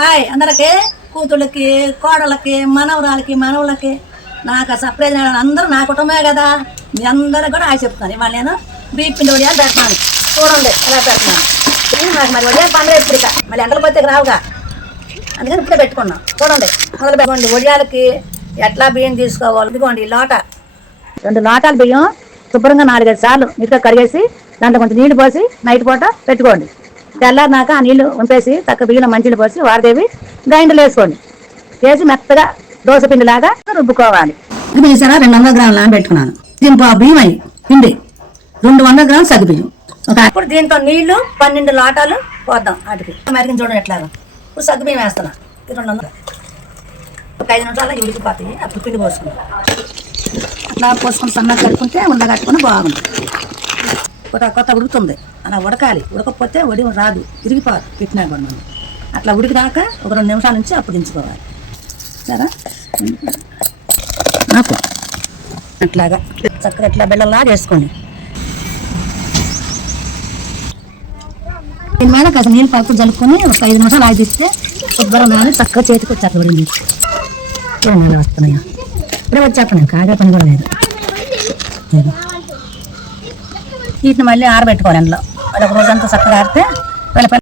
Hi అందరికి కూతుళ్ళకి కోడలకి మనవరాలకి మనవులకి నాకు surprise అందరూ నా కుటుంబమే కదా. మీ అందరికి కూడా హాయ్ చెప్తాను. ఇవాళ నేను బీప్ పిండి వడియాలు పెడుతున్నాను. చూడండి ఎలా పెడుతున్నాను. నాకు మరి వడియాలు పండుగ ఇప్పుడు ఇక మళ్ళీ ఎండలు పోతే రావుగా, అందుకని ఇప్పుడే పెట్టుకున్నాం. చూడండి మొదలు పెట్టుకోండి. వడియాలకి ఎట్లా బియ్యం తీసుకోవాలి. ఇదిగోండి లోట 2 లోటాలు బియ్యం శుభ్రంగా 4-5 సార్లు నీట్గా కడిగేసి దాంట్లో కొంచెం నీళ్లు పోసి నైట్ పూట పెట్టుకోండి. తెల్లారినాక ఆ నీళ్లు ఉంపేసి చక్క బియ్యం మంచిని పోసి వారదేవి గ్రైండర్లు వేసుకోండి. వేసి మెత్తగా దోశ పిండి లాగా రుబ్బుకోవాలి. ఇది వేసారా 200 గ్రాములు నానబెట్టుకున్నాను. దీని బియ్యం అయ్యి పిండి 200 గ్రాములు సగ్గుబియ్యం. ఇప్పుడు దీంతో నీళ్లు 12 లోటాలు పోద్దాం. వాటికి మరిగిన చూడండి ఎట్లాగా. ఇప్పుడు సగ్గుబియ్యం వేస్తున్నా. 200 ఒక 5 నిమిషాలు ఉడికిపోతాయి. అప్పుడు పిండి పోసుకుంటాం. అట్లా పోసుకొని సన్నగా కట్టుకుంటే ఉండగట్టుకుని బాగుంది. కొత్త ఉడుకుతుంది అలా ఉడకాలి. ఉడకపోతే వడి రాదు, తిరిగిపోదు. పెట్టినా కూడా మనం అట్లా ఉడికినాక ఒక 2 నిమిషాల నుంచి అప్పుడు దించుకోవాలి. సరే నాకు అట్లాగా చక్కగా అట్లా బెల్లంలా చేసుకోండి. దీని మీద కాస్త నీళ్ళు పలుకు జలుపుకొని ఒక 5 నిమిషాలు ఆగిస్తే శుభ్రం కానీ చక్కగా చేతికి వచ్చి అట్లా పడింది. నీళ్ళు వస్తున్నాయా ఇప్పుడే వచ్చేస్తున్నాయి. కాగా పని కూడా లేదు. వీటిని మళ్ళీ ఆరబెట్టుకోవాలి. అందులో అది ఒక రోజంతా చక్కగా ఆరితే